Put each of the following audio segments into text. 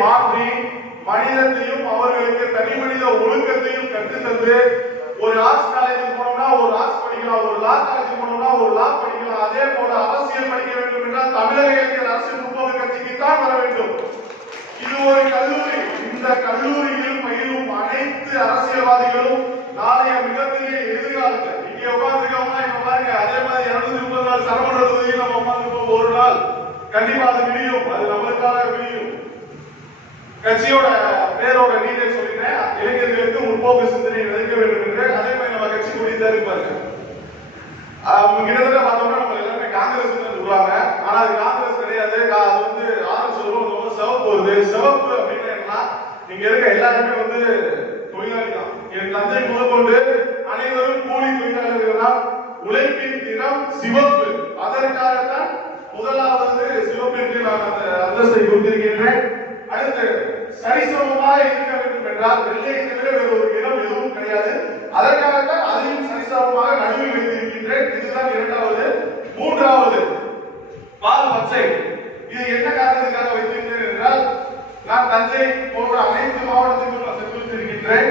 மாற்றி மனிதத்தையும் அவர்களுக்கு தனி மனித ஒழுக்கத்தையும் கற்றுத்தந்து ஒரு ஆர்ட்ஸ் காலேஜ் போனோம்னா ஒரு ஆர்ட்ஸ் படிக்கலாம் ஒரு லா காலேஜ் போனோம்னா ஒரு லா படிக்கலாம். அதே போல அரசியல் படிக்க வேண்டும் என்றால் தமிழக இளைஞர் அரசியல் முற்போக்கு கட்சிக்கு தான் வர வேண்டும். இது ஒரு கல்லூரி. இந்த கல்லூரியில் பயிலும் அனைத்து அரசியல்வாதிகளும் நாளைய மிகப்பெரிய எதிர்காலத்தில் இங்கே உட்கார்ந்துருக்கவங்க இப்ப பாருங்க அதே மாதிரி இருநூத்தி முப்பது நாள் சரவண தொகுதியில் நம்ம உட்கார்ந்து ஒரு நாள். கண்டிப்பா அது விடியும் அது நம்மளுக்கு கட்சியோட பேரோட டீடைல் சொல்லிக்கிறேன். இளைஞர்களுக்கு முற்போக்கு சிந்தனை விதைக்க வேண்டும் என்று அதே மாதிரி நம்ம கட்சி கொடிதான் இருப்பாரு அவங்க கிட்டத்தட்ட பார்த்தோம்னா நம்ம எல்லாமே காங்கிரஸ் சொல்லுவாங்க. ஆனா அது காங்கிரஸ் கிடையாது. அது வந்து ஆரஞ்சு சொல்லுவோம் ரொம்ப சிவப்பு வருது. சிவப்பு அப்படின்னு என்னன்னா இங்க இருக்க எல்லாருமே வந்து தொழிலாளி தான். என் தந்தை முதற்கொண்டு அனைவரும் கூலி தொழிலாளர்கள் தான் உழைப்பின் தினம் சிவப்பு. அதற்காகத்தான் முதலாவது சிவப்பிற்கு நான் அந்த அந்தஸ்தை கொடுத்திருக்கின்றேன் அடுத்து சரிசமமாக இருக்க வேண்டும் என்றால் வெள்ளையை தவிர வேறு ஒரு இடம் எதுவும் கிடையாது அதற்காகத்தான் அதையும் சரிசமமாக நடுவில் வைத்திருக்கின்றேன் இதுதான் இரண்டாவது மூன்றாவது பால் பச்சை. இது என்ன காரணத்துக்காக வைத்திருக்கிறேன் என்றால் நான் தஞ்சை போன்ற அனைத்து மாவட்டத்திற்கும் நான் சென்றிருக்கின்றேன்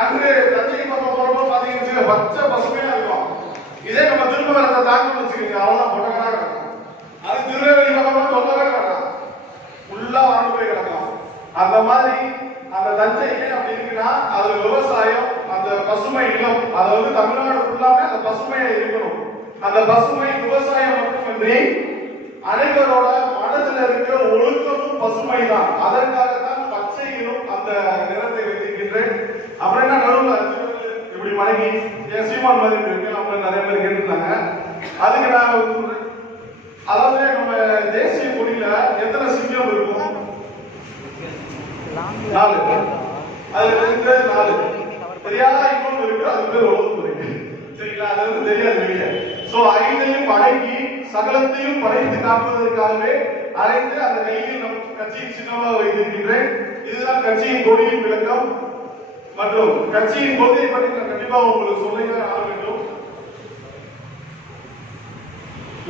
அன்று தஞ்சை பக்கம் போறப்போ பாத்தீங்கன்னா பச்சை பசுமையா இருக்கும். இதே நம்ம திருமணத்தை தாக்கி வச்சுக்கோங்க அவ்வளவுதான் பொட்டக்கடா கிடக்கும். அது திருநெல்வேலி பக்கம் சொல்லவே கிடக்கும். ஃபுல்லா வறண்டு போய் கிடக்கும். அந்த மாதிரி அந்த தஞ்சை ஏன் அப்படி இருக்குன்னா அது விவசாயம் அந்த பசுமை இல்லம் அது வந்து தமிழ்நாடு ஃபுல்லாமே அந்த பசுமையை இருக்கணும். அந்த பசுமை விவசாயம் மட்டுமின்றி அனைவரோட மனதில் இருக்கிற ஒழுக்கமும் பசுமை தான் அதற்காகத்தான் பச்சையிலும் அந்த நிறத்தை வைத்திருக்கின்றேன். அப்புறம் என்ன நடுவில் இப்படி வணங்கி என் சீமான் மாதிரி இருக்கு அவங்க நிறைய பேர் கேட்டிருந்தாங்க. அதுக்கு நான் அதாவது நம்ம தேசிய கொடியில எத்தனை சிங்கம் இருக்கும்? நாலு. அதுல இருந்து நாலு. சரியா? இன்னொன்று இருக்கு அது பேர் ஒழுங்குமுறை சரிங்களா அது வந்து தெரியாது வெளியே சோ ஐந்தையும் அடங்கி சகலத்தையும் படைத்து காப்பதற்காகவே அரைந்து அந்த கையில் நம் கட்சியின் சின்னமாக வைத்திருக்கின்றேன். இதுதான் கட்சியின் கொடியின் விளக்கம். மற்றும் கட்சியின் கொள்கையை பற்றி நான் கண்டிப்பா உங்களுக்கு சொல்லிதான் ஆக வேண்டும்.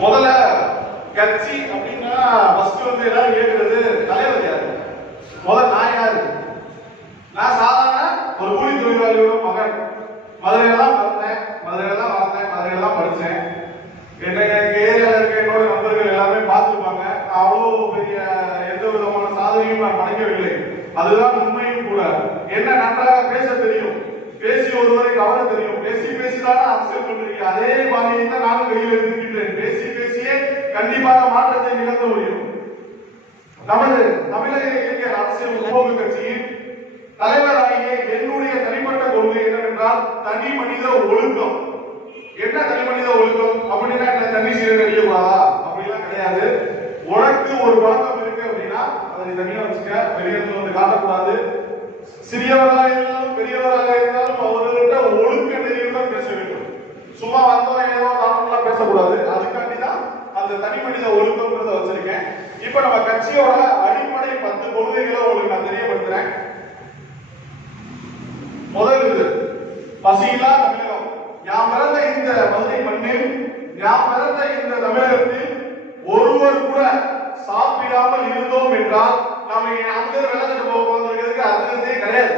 முதல்ல கட்சி அப்படின்னா ஃபர்ஸ்ட் வந்து எல்லாரும் கேட்கறது தலைவர் யாரு? முதல்ல நான் யாரு? நான் சாதாரண ஒரு கூலி தொழிலாளியோட மகன். மதுரையில தான் எந்த விதமான சாதனையும் நான் படைக்கவில்லை. அதுதான் உண்மையும் கூட. என்ன நன்றாக பேச தெரியும். பேசி ஒருவரை கவர தெரியும். பேசி பேசிதான் அரசியல் கொண்டிருக்கேன் அதே பாதையை தான் நானும் கையில் எடுத்துக்கிட்டேன் பேசி பேசியே கண்டிப்பாக மாற்றத்தை நிகழ்த்த முடியும். நமது தமிழக இளைஞர் அரசியல் முற்போக்கு கட்சியின் தலைவராகிய என்னுடைய தனிப்பட்ட கொள்கை என்னவென்றால் தனி மனித ஒழுக்கம். என்ன தனி மனித ஒழுக்கம்? அப்படின்னா என்ன? தண்ணி சீரக அப்படிலாம் கிடையாது. உனக்கு ஒரு பழக்கம் இருக்கு அப்படின்னா அதை தனியா வச்சுக்க. வெளியே வந்து காட்டக்கூடாது. சிறியவராக இருந்தாலும் பெரியவராக இருந்தாலும் அவர்கள்ட்ட ஒழுக்க நெறியுடன் பேச வேண்டும். சும்மா வந்தவன் ஏதோ நார்மலா பேசக்கூடாது. அதுக்காண்டி தான் அந்த தனி மனித ஒழுக்கம்ன்றத வச்சிருக்கேன். இப்ப நம்ம கட்சியோட அடிப்படை பத்து கொள்கைகளை உங்களுக்கு நான் தெரியப்படுத்துறேன். முதல் இது பசியில்லா தமிழகம். யாம் பிறந்த இந்த மதுரை மண்ணில் யாம் பிறந்த இந்த தமிழகத்தில் சாப்பிடாமல் இருந்தோம் என்றால் நாம இங்க அங்க விளையாட்டு போக வந்திருக்கிறதுக்கு அர்த்தமே கிடையாது.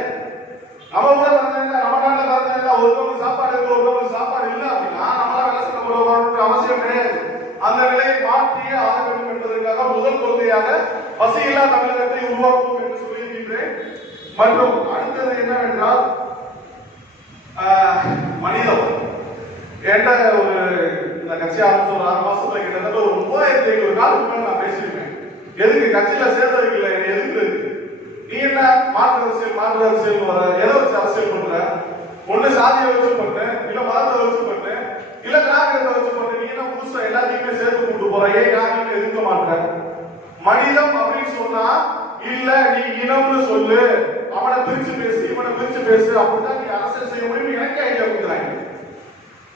நம்ம கூட பிறந்திருந்தா நம்ம நாட்டுல பிறந்திருந்தா ஒருத்தவங்க சாப்பாடு இருக்கு ஒருத்தவங்க சாப்பாடு இல்லை அப்படின்னா நம்மளால வேலை செய்ய அவசியம் கிடையாது. அந்த நிலையை மாற்றியே ஆக வேண்டும் என்பதற்காக முதல் கொள்கையாக பசியில்லா தமிழகத்தை உருவாக்குவோம் என்று சொல்லியிருக்கின்றேன். மற்றும் அடுத்தது என்னவென்றால் ஆஹ், மனிதம். என்ற ஒரு இந்த கட்சி ஆரம்பிச்ச ஒரு ஆறு மாசத்துல கிட்டத்தட்ட ஒரு மூவாயிரத்தி ஐநூறு காலுக்கு மேல நான் பேசியிருக்கேன். எதுக்கு கட்சியில சேர்ந்து வைக்கல எதுக்கு? நீ என்ன மாற்று அரசியல் மாற்று அரசியல் வர? எதை வச்சு அரசியல் பண்ற? ஒண்ணு சாதியை வச்சு பண்ற இல்ல மதத்தை வச்சு பண்ற இல்ல திராவிடத்தை வச்சு பண்ண நீ என்ன புதுசா எல்லாத்தையுமே சேர்த்து கொண்டு போற? ஏன் யாரையும் எதிர்க்க மாட்ட மனிதம் அப்படின்னு சொன்னா இல்ல நீ இனம்னு சொல்லு. அவனை பிரிச்சு பேசு இவனை பிரிச்சு பேசு. அப்படிதான் நீ அரசியல் செய்ய முடியும் எனக்கு ஐடியா கொடுக்குறாங்க.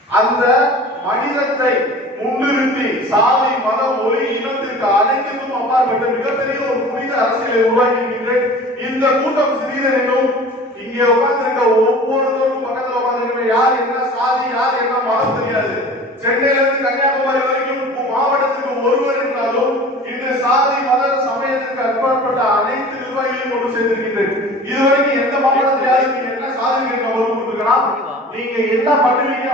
அந்த மனித அப்பாற்பட்ட மிகப்பெரிய ஒரு புனித அரசியலை உருவாக்கி இருக்கிறேன் இந்த கூட்டம் சிறிதெனும் இங்கே உட்கார்ந்திருக்க ஒவ்வொருத்தரும் பக்கத்துல உட்கார்ந்திருக்க யார் என்ன சாதி யார் என்ன மதம் தெரியாது. சென்னையில இருந்து கன்னியாகுமரி வரைக்கும் மாவட்டத்துக்கு ஒருவர் என்றாலும் இன்று சாதி மத சமயத்துக்கு அப்பாற்பட்ட அனைத்து நிர்வாகிகளையும் கொண்டு சேர்ந்திருக்கின்றேன். இதுவரைக்கும் எந்த மாவட்டத்திலாவது என்ன சாதி கேட்க வகுப்பு கொடுக்கலாம் நீங்க என்ன பண்ணுவீங்க?